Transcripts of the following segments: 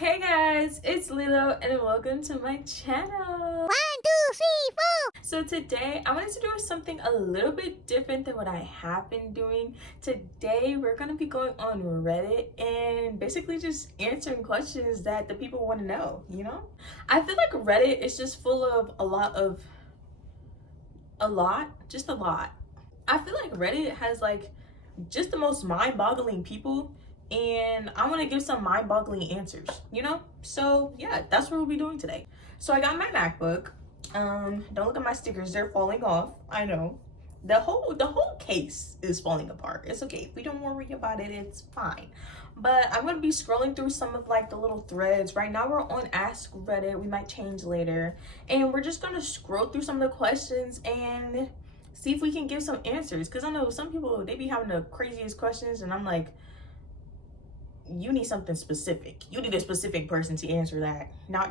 Hey guys, it's Lilo and welcome to my channel. 1, 2, 3, 4. So today I wanted to do something a little bit different than what I have been doing. Today we're going to be going on Reddit and basically just answering questions that the people want to know, you know? I feel like Reddit is just full of a lot. I feel like Reddit has like just the most mind-boggling people, and I want to give some mind-boggling answers, you know? So yeah, that's what we'll be doing today. So I got my MacBook. Don't look at my stickers, they're falling off. I know. The whole case is falling apart. It's okay. If we don't worry about it, it's fine. But I'm gonna be scrolling through some of like the little threads. Right now we're on Ask Reddit. We might change later. And we're just gonna scroll through some of the questions and see if we can give some answers. Because I know some people, they be having the craziest questions, and I'm like, you need something specific. You need a specific person to answer that, not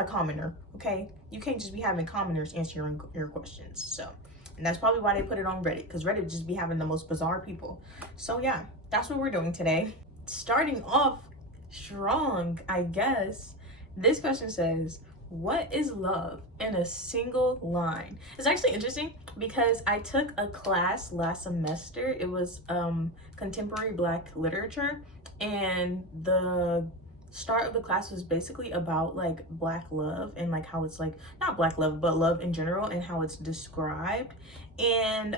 a commoner. Okay, you can't just be having commoners answering your questions. So, and that's probably why they put it on Reddit, because Reddit just be having the most bizarre people. So yeah, that's what we're doing today. Starting off strong, I guess. This question says, what is love in a single line? It's actually interesting because I took a class last semester. It was contemporary Black literature, and the start of the class was basically about like Black love and like how it's like not Black love but love in general and how it's described. And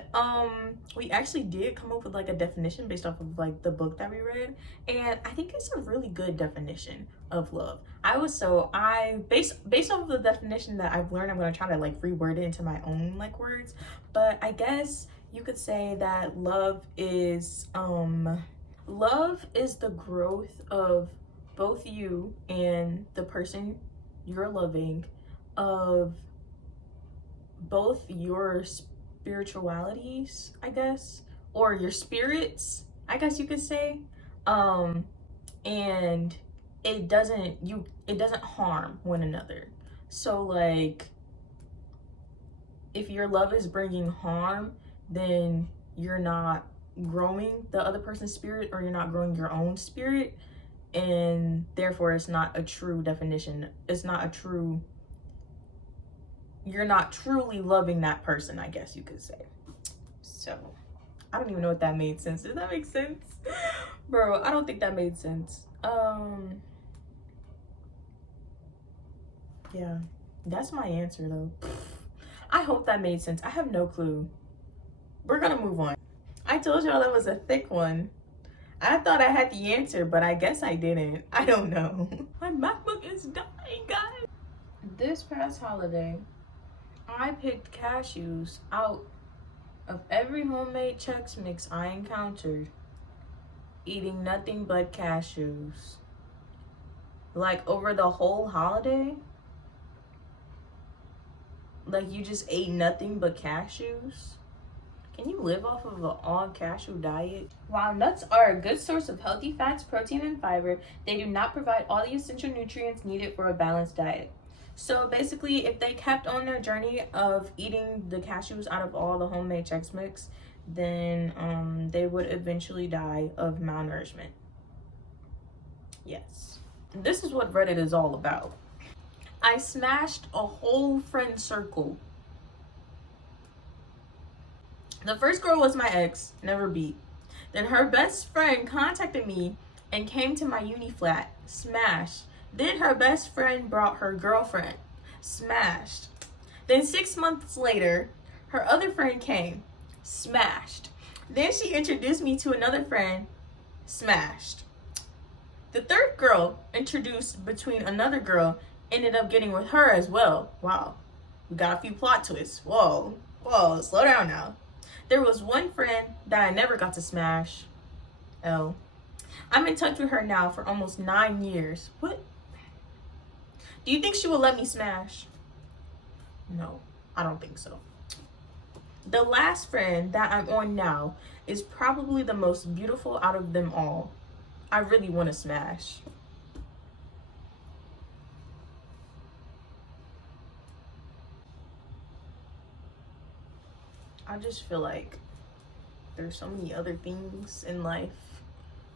we actually did come up with like a definition based off of like the book that we read, and I think it's a really good definition of love. I based off of the definition that I've learned, I'm going to try to like reword it into my own like words, but I guess you could say that love is the growth of both you and the person you're loving, of both your spiritualities, I guess, or your spirits, I guess you could say. And it doesn't harm one another. So like if your love is bringing harm, then you're not growing the other person's spirit, or you're not growing your own spirit, and therefore it's not a true definition. You're not truly loving that person, I guess you could say. So I don't even know if that made sense. Does that make sense? Bro, I don't think that made sense. Yeah, that's my answer though. I hope that made sense. I have no clue. We're gonna move on. I told y'all that was a thick one. I thought I had the answer, but I guess I didn't. I don't know. My MacBook is dying, guys. This past holiday, I picked cashews out of every homemade Chex Mix I encountered, eating nothing but cashews. Like over the whole holiday, like you just ate nothing but cashews. Can you live off of an all cashew diet? While nuts are a good source of healthy fats, protein, and fiber, they do not provide all the essential nutrients needed for a balanced diet. So basically, if they kept on their journey of eating the cashews out of all the homemade Chex Mix, then they would eventually die of malnourishment. Yes. This is what Reddit is all about. I smashed a whole friend circle. The first girl was my ex, never beat. Then her best friend contacted me and came to my uni flat, smashed. Then her best friend brought her girlfriend, smashed. Then 6 months later, her other friend came, smashed. Then she introduced me to another friend, smashed. The third girl introduced between another girl ended up getting with her as well. Wow, we got a few plot twists. Whoa, slow down now. There was one friend that I never got to smash. Oh. I'm in touch with her now for almost 9 years. What? Do you think she will let me smash? No, I don't think so. The last friend that I'm on now is probably the most beautiful out of them all. I really want to smash. I just feel like there's so many other things in life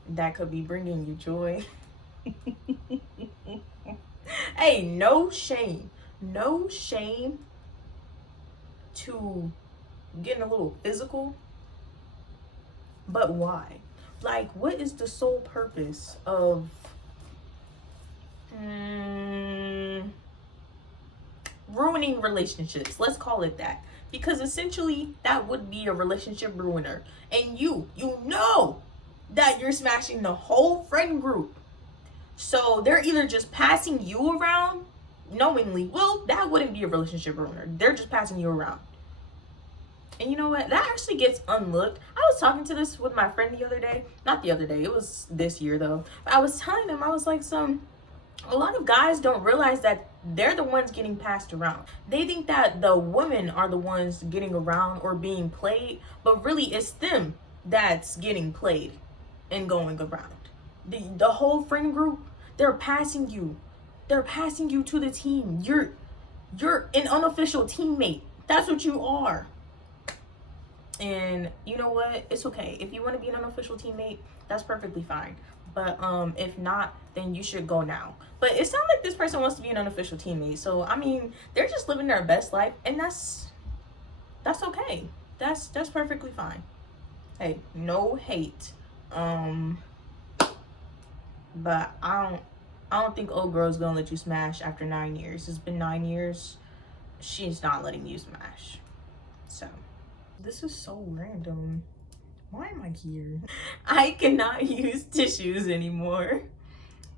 that could be bringing you joy. Hey, no shame. No shame to getting a little physical. But why? Like, what is the sole purpose of ruining relationships? Let's call it that. Because essentially, that would be a relationship ruiner. And you know that you're smashing the whole friend group. So they're either just passing you around knowingly. Well, that wouldn't be a relationship ruiner. They're just passing you around. And you know what? That actually gets unlooked. I was talking to this with my friend the other day. Not the other day. It was this year, though. But I was telling them, I was like, a lot of guys don't realize that they're the ones getting passed around. They think that the women are the ones getting around or being played. But really, it's them that's getting played and going around. The whole friend group, they're passing you. They're passing you to the team. You're an unofficial teammate. That's what you are. And you know what? It's okay. If you want to be an unofficial teammate, that's perfectly fine. But if not, then you should go now. But it sounds like this person wants to be an unofficial teammate. So I mean, they're just living their best life, and that's okay. That's perfectly fine. Hey, no hate. But I don't think old girl's gonna let you smash after 9 years. It's been 9 years. She's not letting you smash. So this is so random. Why am I here? I cannot use tissues anymore.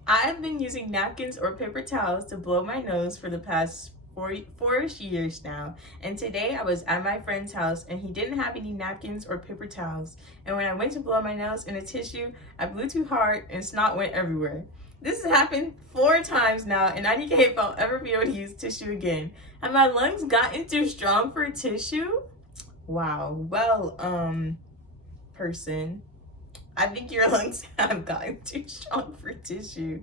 I've been using napkins or paper towels to blow my nose for the past 4-ish years now. And today I was at my friend's house and he didn't have any napkins or paper towels. And when I went to blow my nose in a tissue, I blew too hard and snot went everywhere. This has happened 4 times now, and I need to if I'll ever be able to use tissue again. Have my lungs gotten too strong for tissue? Wow. Well, person, I think your lungs have gotten too strong for tissue.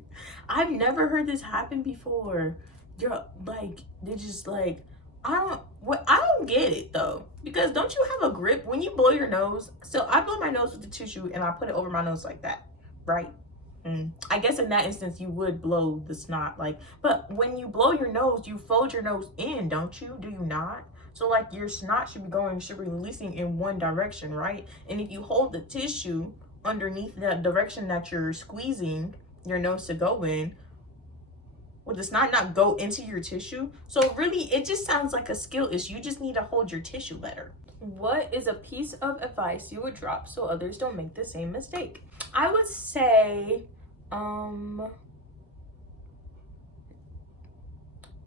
I've never heard this happen before. You're like, they're just like, I don't get it though. Because don't you have a grip when you blow your nose? So I blow my nose with the tissue and I put it over my nose like that, right? I guess in that instance you would blow the snot, like, but when you blow your nose, you fold your nose in, don't you? Do you not? So like your snot should be releasing in one direction, right? And if you hold the tissue underneath the direction that you're squeezing your nose to go in, would the snot not go into your tissue? So really, it just sounds like a skill issue. You just need to hold your tissue better. What is a piece of advice you would drop so others don't make the same mistake? I would say,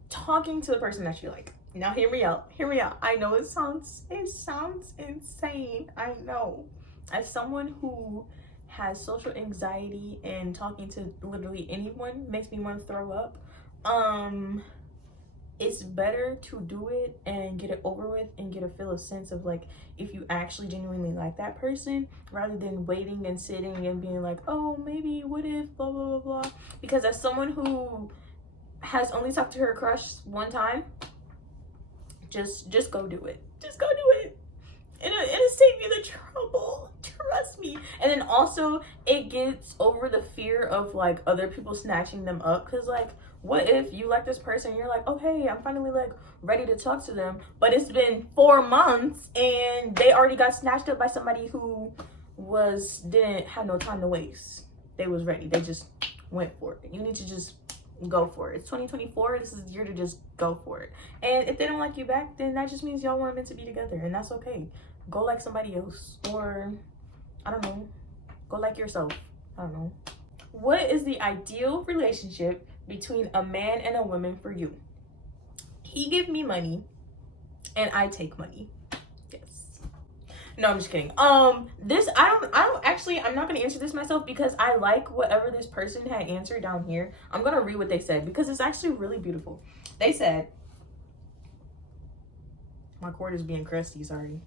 talking to the person that you like. Now hear me out. I know it sounds insane. I know. As someone who has social anxiety and talking to literally anyone makes me want to throw up, it's better to do it and get it over with and get a sense of like if you actually genuinely like that person, rather than waiting and sitting and being like, oh, maybe, what if, blah blah blah blah. Because as someone who has only talked to her crush one time, just go do it. Just go do it. It'll save you the trouble. Trust me. And then also it gets over the fear of like other people snatching them up. Cause like, what if you like this person, you're like, okay, I'm finally like ready to talk to them, but it's been 4 months and they already got snatched up by somebody who didn't have no time to waste. They was ready. They just went for it. You need to just go for it. It's 2024. This is the year to just go for it. And if they don't like you back, then that just means y'all weren't meant to be together, and that's okay. Go like somebody else, or I don't know, go like yourself. I don't know. What is the ideal relationship between a man and a woman for you? He give me money and I take money. Yes. No, I'm just kidding. I'm not gonna answer this myself because I like whatever this person had answered down here. I'm gonna read what they said because it's actually really beautiful. They said, my cord is being crusty, sorry.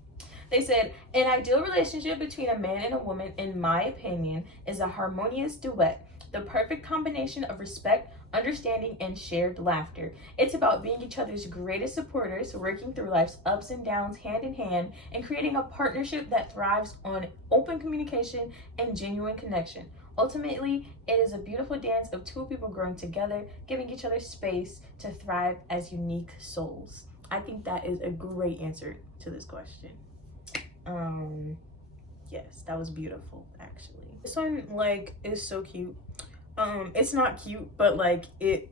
They said, an ideal relationship between a man and a woman, in my opinion, is a harmonious duet, the perfect combination of respect, understanding, and shared laughter. It's about being each other's greatest supporters, working through life's ups and downs hand in hand, and creating a partnership that thrives on open communication and genuine connection. Ultimately, it is a beautiful dance of two people growing together, giving each other space to thrive as unique souls. I think that is a great answer to this question. Yes, that was beautiful, actually. This one, like, is so cute. It's not cute, but like it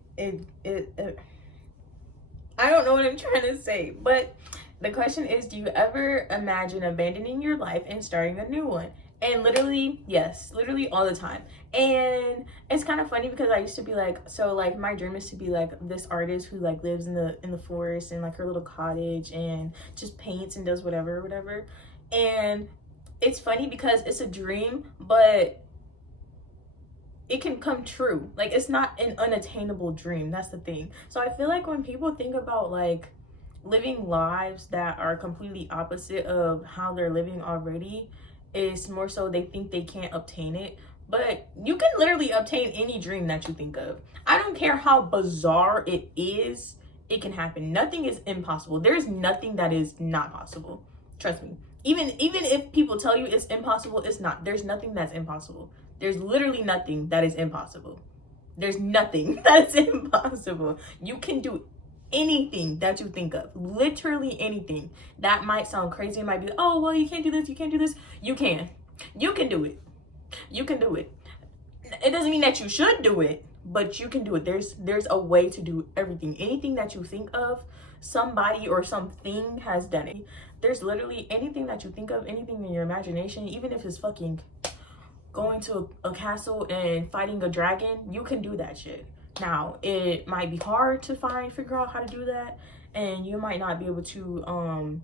I don't know what I'm trying to say, but the question is, do you ever imagine abandoning your life and starting a new one? And literally, yes, literally all the time. And it's kind of funny because I used to be like, so like my dream is to be like this artist who like lives in the forest in like her little cottage and just paints and does whatever. And it's funny because it's a dream, but it can come true. Like, it's not an unattainable dream. That's the thing. So I feel like when people think about like living lives that are completely opposite of how they're living already, it's more so they think they can't obtain it. But you can literally obtain any dream that you think of. I don't care how bizarre it is, it can happen. Nothing is impossible. There's nothing that is not possible. Trust me. Even if people tell you it's impossible, it's not. There's nothing that's impossible. There's literally nothing that is impossible. There's nothing that's impossible. You can do anything that you think of. Literally anything. That might sound crazy. It might be, oh, well, you can't do this. You can't do this. You can. You can do it. You can do it. It doesn't mean that you should do it, but you can do it. There's a way to do everything. Anything that you think of, somebody or something has done it. There's literally anything that you think of, anything in your imagination, even if it's fucking going to a castle and fighting a dragon, you can do that shit. Now, it might be hard to figure out how to do that, and you might not be able to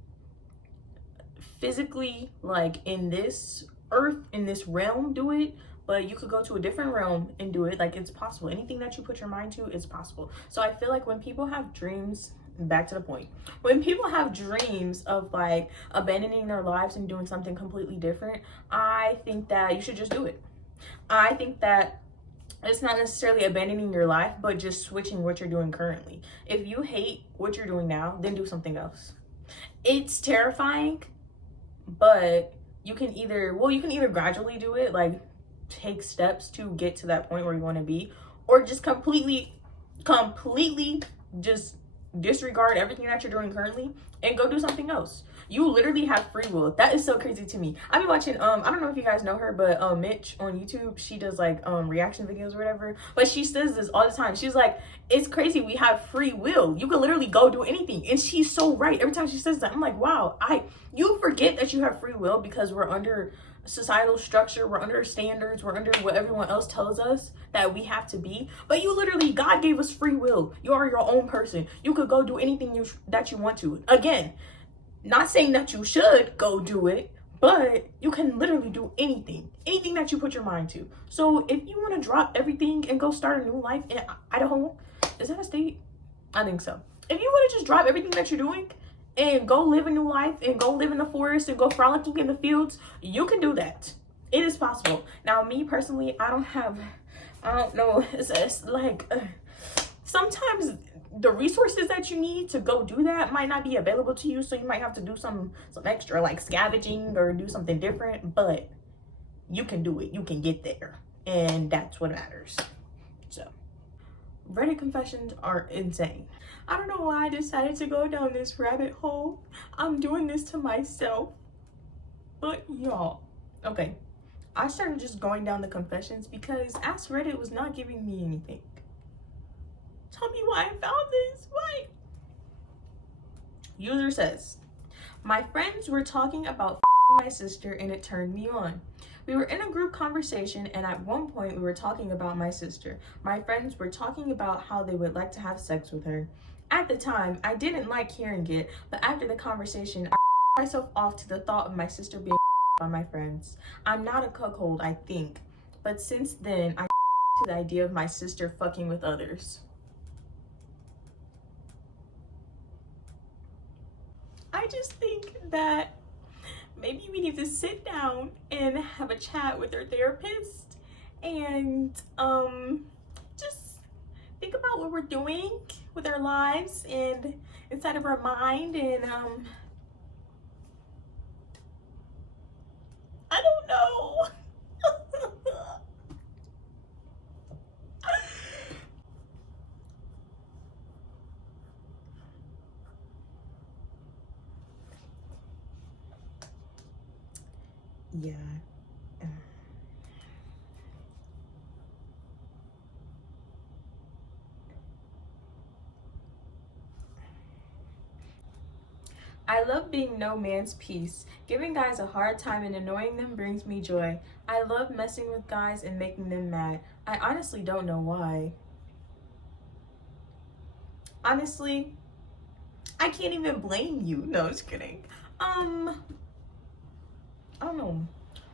physically, like in this earth, in this realm, do it, but you could go to a different realm and do it. Like, it's possible. Anything that you put your mind to is possible. So I feel like when people have dreams, back to the point, when people have dreams of like abandoning their lives and doing something completely different, I think that you should just do it. I think that it's not necessarily abandoning your life, but just switching what you're doing currently. If you hate what you're doing now, then do something else. It's terrifying, but you can either gradually do it, like take steps to get to that point where you want to be, or just completely just disregard everything that you're doing currently and go do something else. You literally have free will. That is so crazy to me. I've been watching I don't know if you guys know her, but Mitch on YouTube, she does like reaction videos or whatever, but she says this all the time. She's like, it's crazy, we have free will. You can literally go do anything. And she's so right. Every time she says that, I'm like, wow, you forget that you have free will because we're under societal structure, we're under standards, we're under what everyone else tells us that we have to be. But you literally, God gave us free will. You are your own person. You could go do anything that you want to. Again, not saying that you should go do it, but you can literally do anything that you put your mind to. So if you want to drop everything and go start a new life in Idaho, is that a state? I think so. If you want to just drop everything that you're doing and go live a new life and go live in the forest and go frolicking in the fields, you can do that. It is possible. Now, me personally, I don't know. It's like sometimes the resources that you need to go do that might not be available to you, so you might have to do some extra like scavenging or do something different, but you can do it. You can get there, and that's what matters. So Reddit confessions are insane. I don't know why I decided to go down this rabbit hole. I'm doing this to myself, but y'all, okay, I started just going down the confessions because Ask Reddit was not giving me anything. Tell me why I found this. Why? User says, my friends were talking about my sister and it turned me on. We were in a group conversation and at one point we were talking about my sister. My friends were talking about how they would like to have sex with her. At the time, I didn't like hearing it, but after the conversation, I myself off to the thought of my sister being by my friends. I'm not a cuckold, I think, but since then, I to the idea of my sister fucking with others. I just think that maybe we need to sit down and have a chat with our therapist and just think about what we're doing with our lives and inside of our mind, and I don't know. yeah. I love being no man's peace. Giving guys a hard time and annoying them brings me joy. I love messing with guys and making them mad. I honestly don't know why. Honestly, I can't even blame you. No, just kidding. I don't know.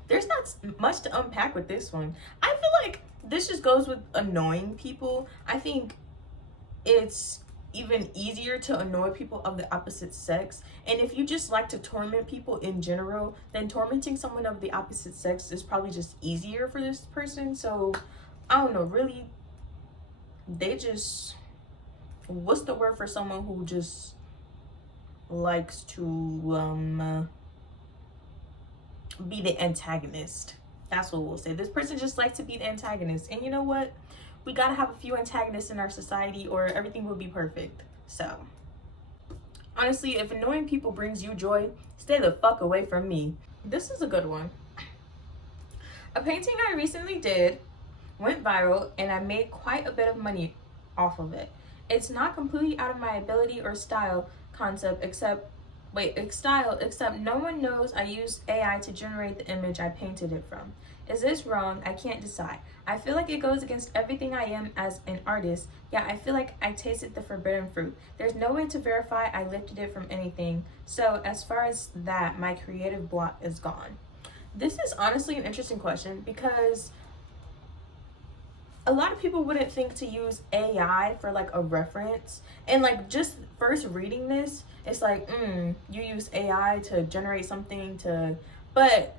There's not much to unpack with this one. I feel like this just goes with annoying people. I think it's even easier to annoy people of the opposite sex. And if you just like to torment people in general, then tormenting someone of the opposite sex is probably just easier for this person. So I don't know, really, they just, what's the word for someone who just likes to be the antagonist? That's what we'll say. This person just likes to be the antagonist. And you know what? We gotta have a few antagonists in our society or everything will be perfect. So, honestly, if annoying people brings you joy, stay the fuck away from me. This is a good one. A painting I recently did went viral and I made quite a bit of money off of it. It's not completely out of my ability or style concept except no one knows I used AI to generate the image I painted it from. Is this wrong? I can't decide. I feel like it goes against everything I am as an artist. Yeah, I feel like I tasted the forbidden fruit. There's no way to verify I lifted it from anything. So as far as that, my creative block is gone. This is honestly an interesting question because a lot of people wouldn't think to use AI for like a reference. And like just first reading this, it's like, you use AI to generate something but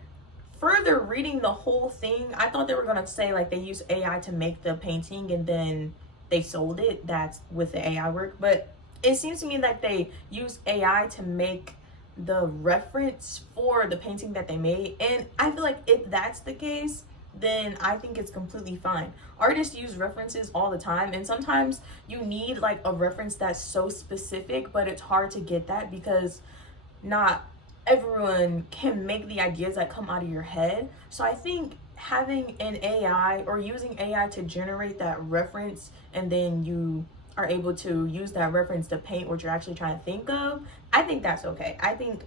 further reading the whole thing, I thought they were gonna say like they use AI to make the painting and then they sold it. That's with the AI work. But it seems to me like they use AI to make the reference for the painting that they made. And I feel like if that's the case, then I think it's completely fine. Artists use references all the time, and sometimes you need like a reference that's so specific, but it's hard to get that because not everyone can make the ideas that come out of your head. So I think having an AI or using AI to generate that reference and then you are able to use that reference to paint what you're actually trying to think of, I think that's okay. I think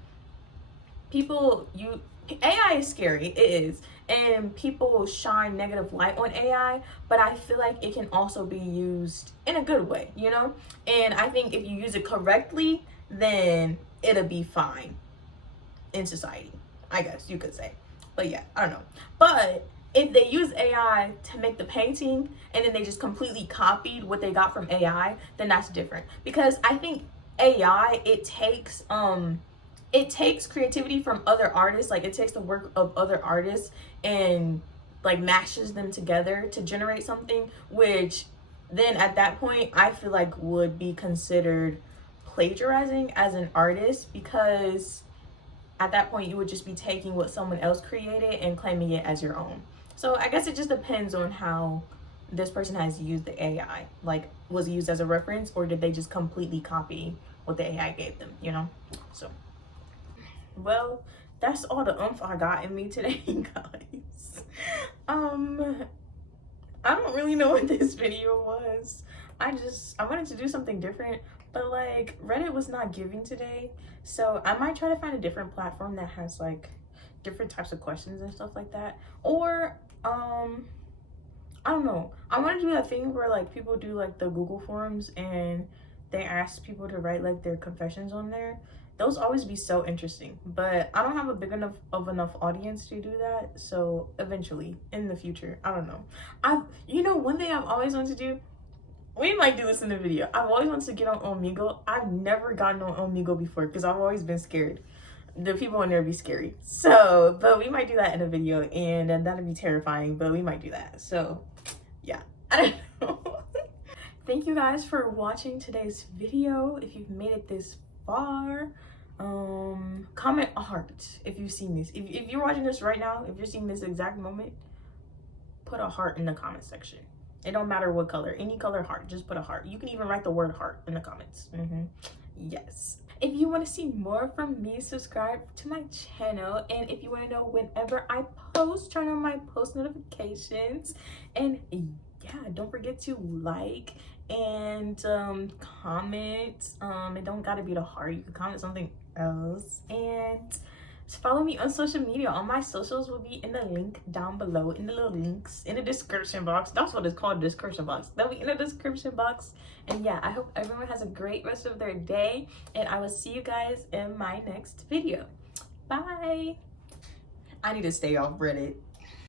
AI is scary, it is, and people shine negative light on AI, but I feel like it can also be used in a good way, you know? And I think if you use it correctly, then it'll be fine in society, I guess you could say. But yeah, I don't know. But if they use AI to make the painting and then they just completely copied what they got from AI, then that's different. Because I think AI, it takes creativity from other artists. Like it takes the work of other artists and like mashes them together to generate something, which then at that point I feel like would be considered plagiarizing as an artist, because at that point you would just be taking what someone else created and claiming it as your own. So I guess it just depends on how this person has used the AI. Like, was it used as a reference or did they just completely copy what the AI gave them, you know? So, well, that's all the I got in me today, guys. I don't really know what this video was. I wanted to do something different, but like Reddit was not giving today. So I might try to find a different platform that has like different types of questions and stuff like that. Or I don't know. I want to do that thing where like people do like the Google forums and they ask people to write like their confessions on there. Those always be so interesting, but I don't have a big enough audience to do that. So eventually in the future, I don't know. One thing I've always wanted to do, we might do this in the video. I've always wanted to get on Omegle. I've never gotten on Omegle before because I've always been scared. The people on there be scary. So, but we might do that in a video, and that'd be terrifying, but we might do that. So yeah, I don't know. Thank you guys for watching today's video. If you've made it this far, comment a heart if you've seen this. If you're watching this right now, if you're seeing this exact moment, put a heart in the comment section. It don't matter what color, any color heart, just put a heart. You can even write the word heart in the comments. Yes. If you want to see more from me, subscribe to my channel. And if you want to know whenever I post, turn on my post notifications. And yeah, don't forget to like and comment. It don't gotta be the heart. You can comment something else. And follow me on social media. All my socials will be in the link down below, in the little links in the description box. That's what it's called, description box. They'll be in the description box. And yeah, I hope everyone has a great rest of their day, and I will see you guys in my next video. Bye. I need to stay off Reddit.